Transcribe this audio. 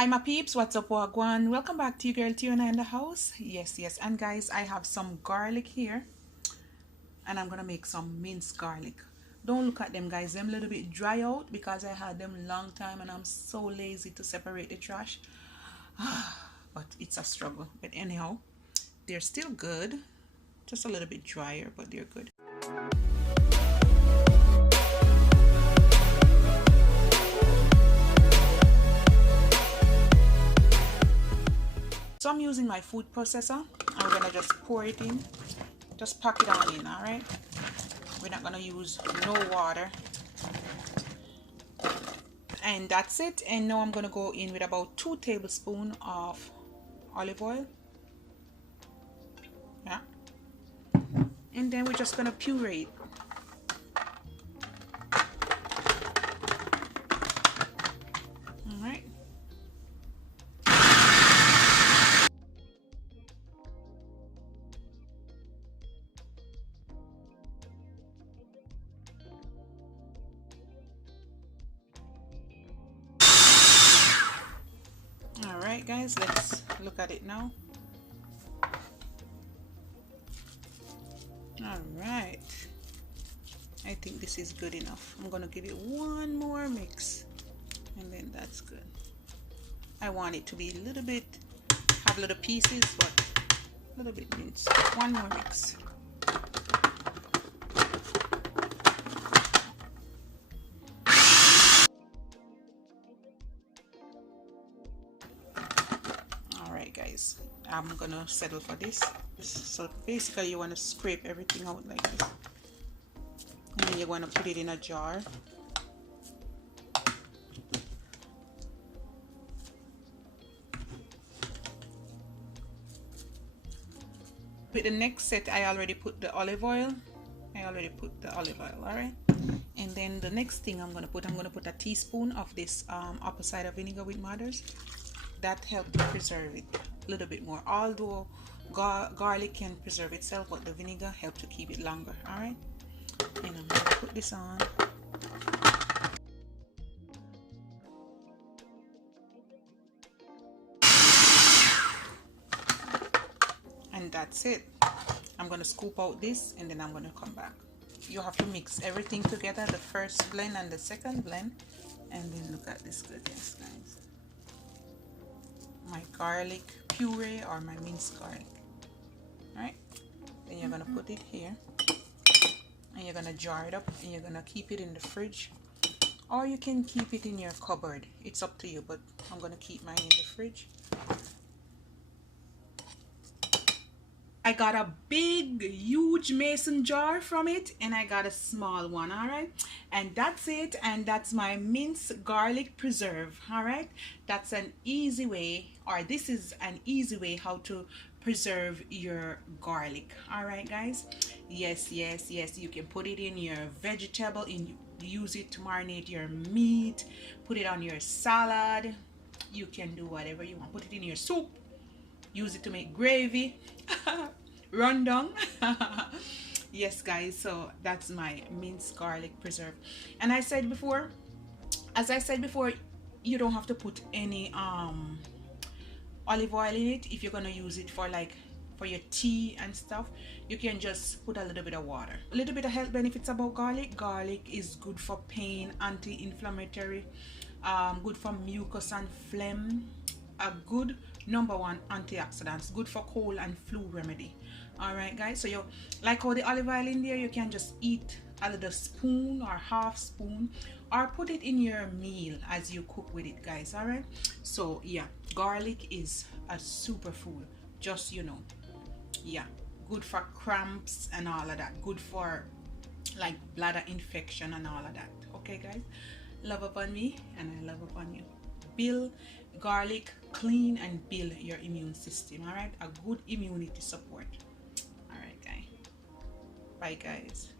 Hi my peeps, what's up, wagwan? Welcome back to your girl Tiona in the house. Yes, and guys, I have some garlic here and I'm gonna make some minced garlic. Don't look at them, guys, them a little bit dry out because I had them long time and I'm so lazy to separate the trash. But it's a struggle. But anyhow, they're still good, just a little bit drier, but they're good. So I'm using my food processor. I'm gonna just pour it in, just pack it on in. All right, we're not gonna use no water, and that's it. And now I'm gonna go in with about 2 tablespoons of olive oil. Yeah, and then we're just gonna puree it. All right. All right, guys, let's look at it now. All right, I think this is good enough. I'm gonna give it one more mix and then that's good. I want it to be a little bit, have little pieces, but a little bit minced. One more mix. All right, guys, I'm gonna settle for this. So basically you want to scrape everything out like this, and then you want to put it in a jar. With the next set, I already put the olive oil. All right. And then the next thing I'm gonna put a teaspoon of this apple cider vinegar with mothers. That helps to preserve it a little bit more. Although garlic can preserve itself, but the vinegar helps to keep it longer. All right. And I'm gonna put this on. And that's it. I'm gonna scoop out this and then I'm gonna come back. You have to mix everything together, the first blend and the second blend, and then look at this goodness, guys. My garlic puree or my minced garlic. All right, then you're gonna put it here and you're gonna jar it up and you're gonna keep it in the fridge, or you can keep it in your cupboard. It's up to you, but I'm gonna keep mine in the fridge. I got a big huge mason jar from it and I got a small one. All right, and that's it, and that's my minced garlic preserve. All right, that's an easy way, or this is an easy way how to preserve your garlic. All right, guys. Yes, you can put it in your vegetable, use it to marinate your meat, put it on your salad. You can do whatever you want. Put it in your soup, use it to make gravy. Rundown. Yes, guys, so that's my minced garlic preserve. And as I said before, you don't have to put any olive oil in it. If you're gonna use it for your tea and stuff, you can just put a little bit of water. A little bit of health benefits about garlic is good for pain, anti-inflammatory, good for mucus and phlegm, a good #1 antioxidants, good for cold and flu remedy. All right, guys, so you like how the olive oil in there, you can just eat a little spoon or half spoon, or put it in your meal as you cook with it, guys. All right, so yeah, garlic is a superfood, just yeah, good for cramps and all of that, good for like bladder infection and all of that. Okay, guys, love upon me and I love upon you. Build garlic, clean and build your immune system. All right, a good immunity support. All right, guys, bye, guys.